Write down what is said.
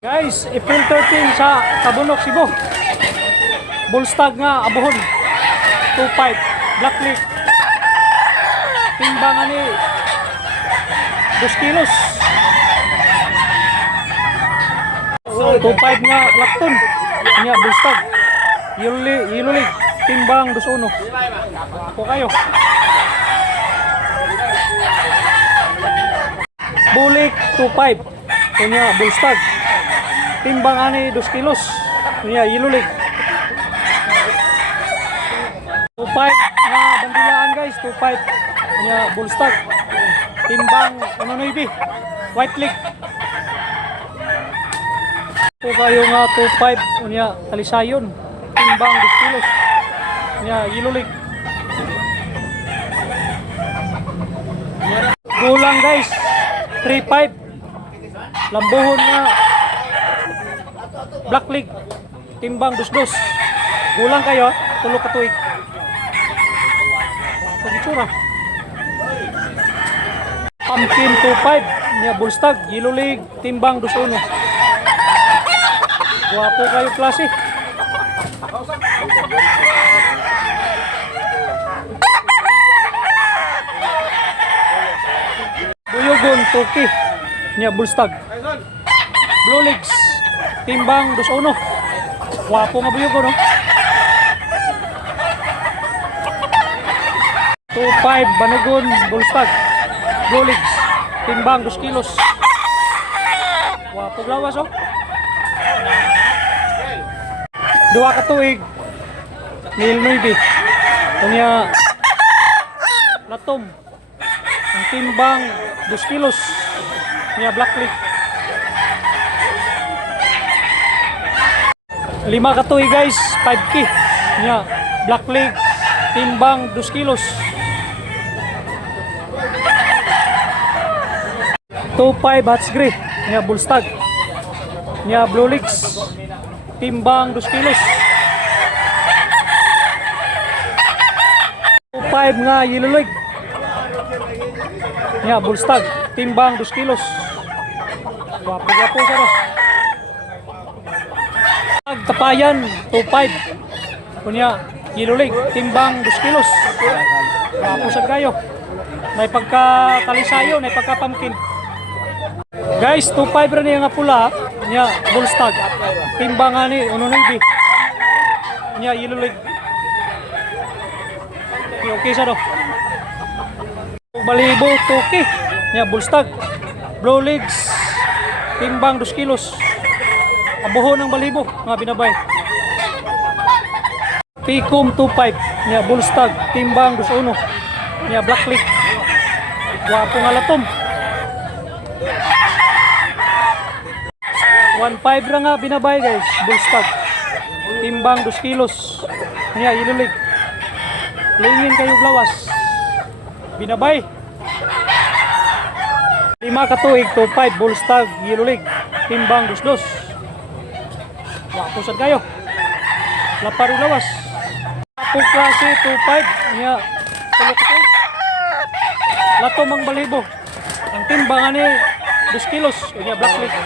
Guys, April 13 sa Tabunok, Cebu. Bullstag nga abuhon. 2.5 Black Lake. Timbangan ni 2 kilos. 2.5 nga lakton. Nya bullstag. Yellow Lake. Timbang 2.1. Ako kayo. Bulik 2.5. Kunya bullstag. Timbang ani 2 kilos. Kunya Yellow Lake. 2.5 nga bandilaan guys, 2.5. Kunya bullstag. Timbang 1.9. White Lake. Ito kayo nga 2.5. Kunya talisayon. Timbang 2 kilos. Kunya Yellow Lake. Gulang guys, 3.5. Lambuhon nga Black Lake. Timbang 2.2. Gulang kayo, tulo ka tuig. Pagitsura. Pumpkin 2.5. Niya bullstag, Yellow Lake. Timbang 2.1. Guwapo kayo klase. Buyogon Turkey. Niya bullstag. Blue Legs. Timbang 2.1. Guwapo nga buyogon, no? 2.5 Banugon bullstag. Blue Legs. Timbang 2 kilos. Guwapo lawas, oh. 2 ka tuig. Nil 9. Kunya latom. Ang timbang 2 kilos. Kunya Black Lake. 5 ka tuig guys, 5K. Kunya Black Lake. Timbang 2 kilos. 2.5 Hats Gray. Kunya bullstag. Kunya Blue Legs. Timbang 2 kilos. 2.5 nga Yellow Lake. Nya bullstag. Timbang 2 kilos. Wapo-wapo sa ro. Tapayan 2.5. Kunya Yellow Lake. Timbang 2 kilos. Wapo sa kayo. May pagka-kalisayo, may pagka-pumpkin. Guys, 2.5 rin nga pula. Nya bullstag. Timbang nga ni 1.9. Nya Yellow Lake. Okay sa ro. Balibo, Toki. Nya bullstag. Blue Legs. Timbang 2 kilos. Abuhon ng balibo nga binabay. Pikum 2.5. Nya bullstag. Timbang 2.1. Nya Black Lake. Guwapo nga latom. 1.5 ra nga binabay guys. Bullstag. Timbang 2 kilos. Nya Yellow Lake. Lingin kayo lawas. Binabay. 5 ka tuig, 2.5 bullstag, Yellow Lake. Timbang 2.2. Wapo sad kayo. Laparo lawas. Wapo klase 2.5. Nya tulo ka tuig. Lato mang balibo. Ang timbangan ni 2 kilos. Nya Black Lake.